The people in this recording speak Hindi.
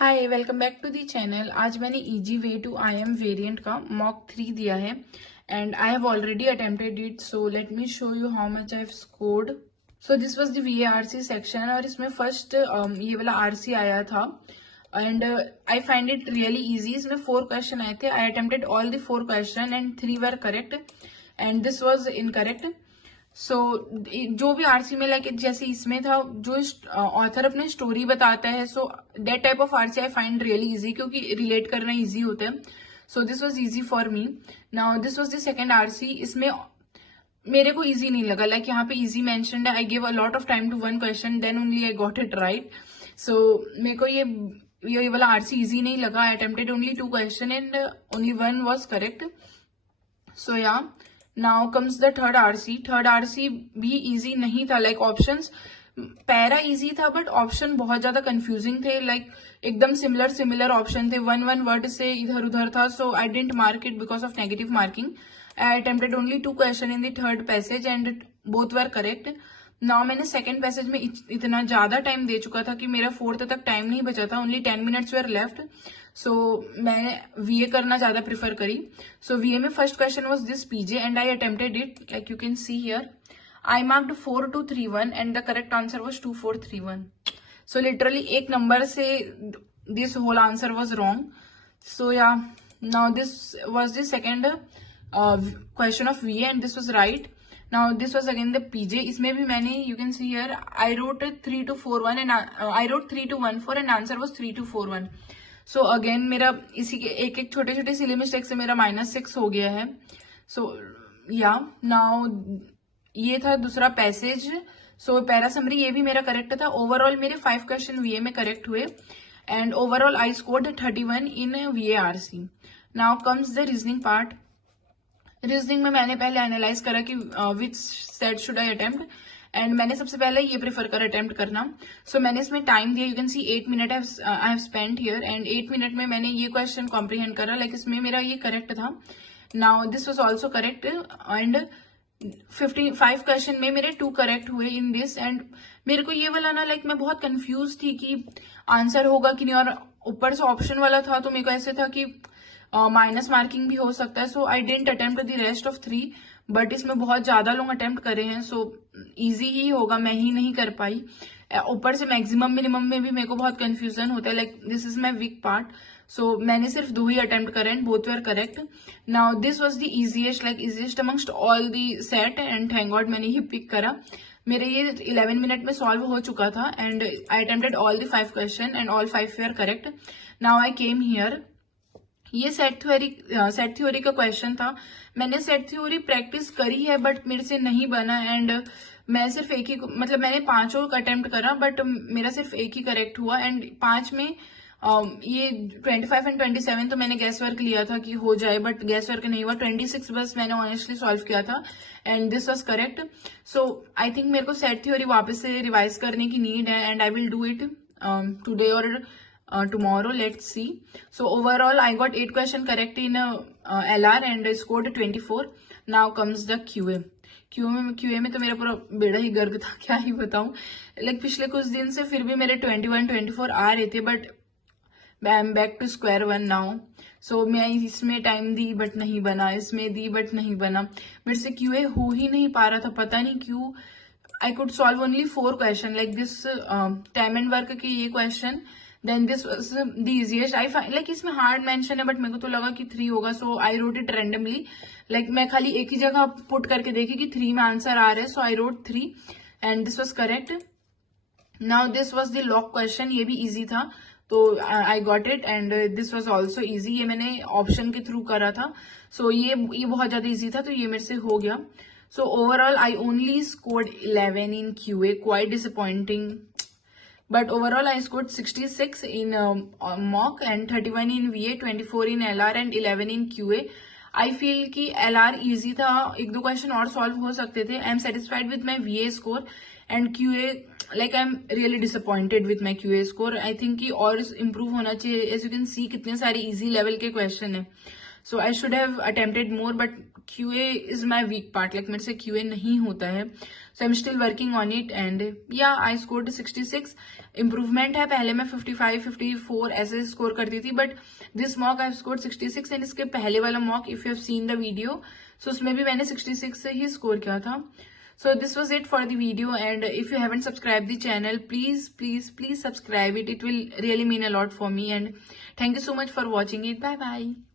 Hi welcome back to the channel. आज मैंने easy way to IM variant का मॉक 3 दिया है and I have already attempted it, so let me show you how much I have scored. So this was the VARC section और इसमें फर्स्ट ये वाला RC आया था and I find it really easy. इसमें 4 क्वेश्चन आए थे। I attempted all the 4 question and 3 were correct and this was incorrect. So जो भी आरसी में लाइक जैसे इसमें था, जो ऑथर अपने स्टोरी बताता है, so that type of RC I find really easy, क्योंकि रिलेट करना इजी होता है। सो this was easy for me. Now this was the second RC. इसमें मेरे को इजी नहीं लगा, लाइक यहाँ पे इजी मेंशन्ड है। I give a lot of time to one question, then only I got it right. So मेरे को ये वाला आरसी इजी नहीं लगा। I attempted only 2 question and only 1 was correct. So yeah now comes the third RC. Third RC भी इजी नहीं था, लाइक ऑप्शंस पैरा इजी था बट ऑप्शन बहुत ज्यादा कंफ्यूजिंग थे, लाइक एकदम सिमिलर ऑप्शन थे, वन वर्ड से इधर उधर था। So I didn't mark it because of negative marking. I attempted only 2 question in the third passage and both were correct. Now मैंने सेकंड पैसेज में इतना ज्यादा टाइम दे चुका था कि मेरा फोर्थ तक टाइम नहीं बचा था, only 10 minutes were left. So मैंने VA करना ज्यादा प्रिफर करी। सो VA में first question was this PJ and I attempted it, like you can see here. I marked 4231 and the correct answer was 2431। So literally एक नंबर से this whole answer was wrong. So yeah now this was the second question of VA and this was right. Now this was again the PJ। इसमें भी मैंने, you can see here, I wrote 3241 and I wrote 3214 and answer was 3241। So again मेरा इसी के एक छोटे छोटे सिली मिस्टेक से मेरा -6 हो गया है। सो या नाउ ये था दूसरा पैसेज। सो पैरा समरी ये भी मेरा करेक्ट था। ओवरऑल मेरे 5 क्वेश्चन VA में करेक्ट हुए and overall I scored 31 in VARC। Now comes the reasoning part. Reasoning में मैंने पहले एनालाइज करा कि which set should I attempt and मैंने सबसे पहले ये प्रेफर कर अटेम्प्ट करना। सो मैंने इसमें टाइम दिया, you can C 8 minute I have spent here and 8 minute में मैंने ये क्वेश्चन कॉम्प्रीहेंड करा, लाइक इसमें मेरा ये करेक्ट था। Now this was also correct and 55 question में मेरे 2 करेक्ट हुए इन दिस। एंड मेरे को ये वाला ना, लाइक मैं बहुत कंफ्यूज थी कि आंसर होगा कि नहीं, और ऊपर से ऑप्शन वाला था तो मेरे को ऐसे था कि माइनस मार्किंग भी हो सकता है। So I didn't attempt the rest of 3, but इसमें बहुत ज्यादा लोग अटेम्प्ट करे हैं, सो इजी ही होगा, मैं ही नहीं कर पाई। ऊपर से मैक्सिमम मिनिमम में भी मेरे को बहुत कंफ्यूजन होता है, like this is my weak part. So मैंने सिर्फ 2 ही अटेम्प्ट करे and both were correct. Now this was the easiest, like easiest amongst all the set and thank God मैंने ही पिक करा। मेरे ये 11 मिनट में सॉल्व हो चुका था and I attempted all the 5 question and all 5 were correct. Now I came here. ये सेट थ्योरी का क्वेश्चन था। मैंने सेट थ्योरी प्रैक्टिस करी है बट मेरे से नहीं बना एंड मैं सिर्फ एक ही, मतलब मैंने 5 अटेम्प्ट करा बट मेरा सिर्फ एक ही करेक्ट हुआ एंड 5 में ये 25 एंड 27 तो मैंने गैस वर्क लिया था कि हो जाए, बट गैस वर्क नहीं हुआ। 26 बस मैंने ऑनेस्टली सॉल्व किया था and this was correct. So I think मेरे को सेट थ्योरी वापस से रिवाइज करने की नीड है and I will do it today और tomorrow. Let's see. So overall I got 8 question correct in LR and I scored 24. Now comes the QA में तो मेरा पूरा बेड़ा ही गर्क था, क्या ही बताऊं। लाइक पिछले कुछ दिन से फिर भी मेरे 21 24 आ रहे थे, but I am back to square 1 now. So मैं इसमें टाइम दी बट नहीं बना, इसमें दी बट नहीं बना, मेरे से QA हो ही नहीं पा रहा था, पता नहीं क्यों। I could solve only 4 question, like this time and work के ये question, then this was the easiest. I find like इसमें हार्ड मेंशन है बट मेरे को तो लगा कि 3 होगा, so I wrote it randomly. Like मैं खाली एक ही जगह पुट करके देखी कि 3 में आंसर आ रहा है, so I wrote 3 and this was correct. Now this was the lock question, ये भी इजी था तो I got it and this was also easy. ये मैंने ऑप्शन के थ्रू करा था, सो ये बहुत ज्यादा इजी था तो ये मेरे से हो गया। So overall I only scored 11 in QA, quite disappointing. But overall I scored 66 in mock and 31 in VA, 24 in LR and 11 in QA. I feel कि LR easy था, 1-2 क्वेश्चन और सॉल्व हो सकते थे। I am satisfied with my VA score and QA, like I am really disappointed with my QA score. I think कि और improve होना चाहिए। As you can see कितने सारे easy level के क्वेश्चन है। So I should have attempted more, but QA is my weak part. Like मेरे से QA नहीं होता है. So I'm still working on it, and yeah, I scored 66. Improvement है, पहले मैं 55, 54 ऐसे score करती थी, but this mock I've scored 66, and इसके पहले वाला mock, if you have seen the video, so उसमें भी मैंने 66 से ही score किया था. So this was it for the video, and if you haven't subscribed the channel, please subscribe it. It will really mean a lot for me, and thank you so much for watching it. Bye bye.